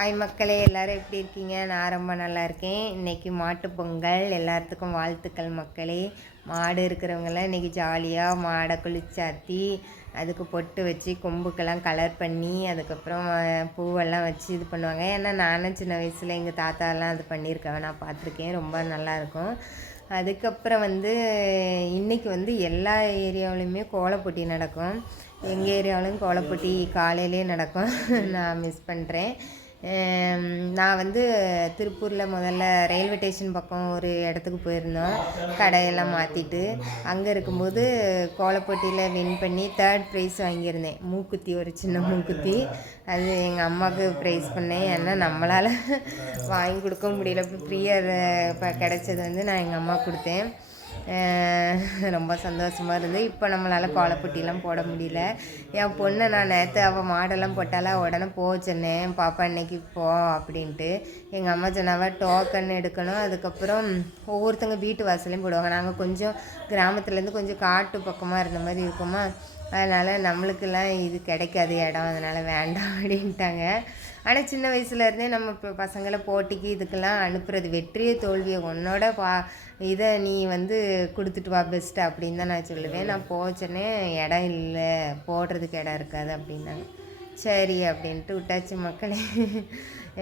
Hi மக்களே, எல்லோரும் எப்படி இருக்கீங்க? நான் ரொம்ப நல்லா இருக்கேன். இன்றைக்கி மாட்டுப் பொங்கல். எல்லாத்துக்கும் வாழ்த்துக்கள் மக்களே. மாடு இருக்கிறவங்கெல்லாம் இன்றைக்கி ஜாலியாக மாடை குளிச்சாத்தி அதுக்கு பொட்டு வச்சு கொம்புக்கெல்லாம் கலர் பண்ணி அதுக்கப்புறம் பூவெல்லாம் வச்சு இது பண்ணுவாங்க. ஏன்னா நானும் சின்ன வயசில் எங்கள் தாத்தாலாம் அது பண்ணியிருக்காங்க, நான் பார்த்துருக்கேன். ரொம்ப நல்லாயிருக்கும். அதுக்கப்புறம் இன்றைக்கி எல்லா ஏரியாவிலையுமே கோலப்போட்டி நடக்கும். எங்கள் ஏரியாவிலும் கோலப்போட்டி காலையிலே நடக்கும். நான் மிஸ் பண்ணுறேன். நான் திருப்பூரில் முதல்ல ரயில்வே ஸ்டேஷன் பக்கம் ஒரு இடத்துக்கு போயிருந்தோம். கடையெல்லாம் மாற்றிட்டு அங்கே இருக்கும்போது கோலப்போட்டியில் வின் பண்ணி 3rd ப்ரைஸ் வாங்கியிருந்தேன். மூக்குத்தி, ஒரு சின்ன மூக்குத்தி. அது எங்கள் அம்மாவுக்கு ப்ரைஸ் பண்ணேன். ஏன்னா நம்மளால் வாங்கி கொடுக்க முடியல. இப்போ ஃப்ரீயாக கிடச்சது நான் எங்கள் அம்மா கொடுத்தேன். ரொம்ப சந்தோஷமாக இருந்தது. இப்போ நம்மளால் கோலப்பொட்டிலாம் போட முடியல. என் பொண்ணை நான் நேற்று அவள் மாடெல்லாம் போட்டால உடனே போக சொன்னேன், பாப்பா இன்றைக்கி போ அப்படின்ட்டு. எங்கள் அம்மா சொன்னாவ டோக்கன் எடுக்கணும், அதுக்கப்புறம் ஒவ்வொருத்தங்க வீட்டு வாசலையும் போடுவாங்க. நாங்கள் கொஞ்சம் கிராமத்துலேருந்து கொஞ்சம் காட்டு பக்கமாக இருந்த மாதிரி இருக்குமா, அதனால் நம்மளுக்கெல்லாம் இது கிடைக்காது இடம், அதனால் வேண்டாம் அப்படின்ட்டாங்க. ஆனால் சின்ன வயசுலேருந்தே நம்ம இப்போ பசங்களை போட்டிக்கு இதுக்கெல்லாம் அனுப்புறது, வெற்றியை தோல்வியை உன்னோட இதை நீ கொடுத்துட்டு வா பெஸ்ட்டு அப்படின்னு தான் நான் சொல்லுவேன். நான் போச்சேன்னே இடம் இல்லை, போடுறதுக்கு இடம் இருக்காது அப்படின்னாங்க. சரி அப்படின்ட்டு விட்டாச்சு மக்களே.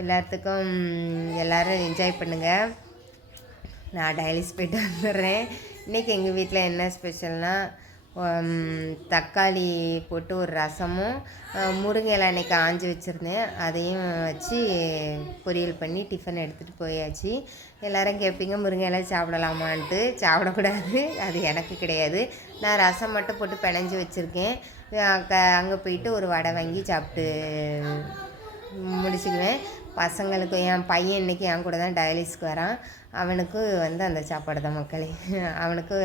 எல்லாத்துக்கும் எல்லோரும் என்ஜாய் பண்ணுங்கள். நான் டயலிஸ் போய்ட்டு வந்துடுறேன். இன்றைக்கி எங்கள் வீட்டில் என்ன ஸ்பெஷல்னால் தக்காளி போட்டு ஒரு ரசமும் முருங்கை இலை அன்றைக்கி ஆஞ்சு வச்சுருந்தேன், அதையும் வச்சு பொரியல் பண்ணி டிஃபன் எடுத்துகிட்டு போயாச்சு. எல்லோரும் கேட்பீங்க முருங்கை இலை சாப்பிடலாமான்ட்டு. சாப்பிடக்கூடாது, அது எனக்கு கிடையாது. நான் ரசம் மட்டும் போட்டு பிணைஞ்சி வச்சுருக்கேன். அங்கே போயிட்டு ஒரு வடை வாங்கி சாப்பிட்டு முடிச்சுக்குவேன். பசங்களுக்கு என் பையன் இன்றைக்கி என் கூட தான் டயாலிஸ்க்கு வரான். அவனுக்கு அந்த சாப்பாடு தான் மக்களே. அவனுக்கும்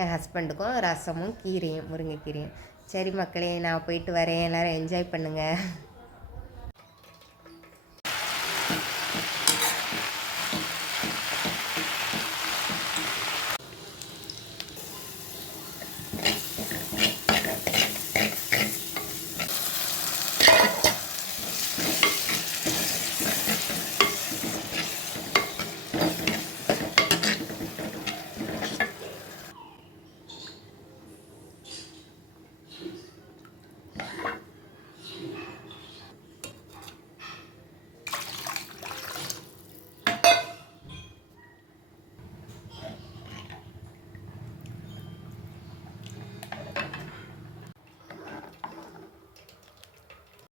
என் ஹஸ்பண்டுக்கும் ரசமும் கீரையும், முருங்கைக்கீரையும். சரி மக்களே, நான் போயிட்டு வரேன். எல்லோரும் என்ஜாய் பண்ணுங்கள்.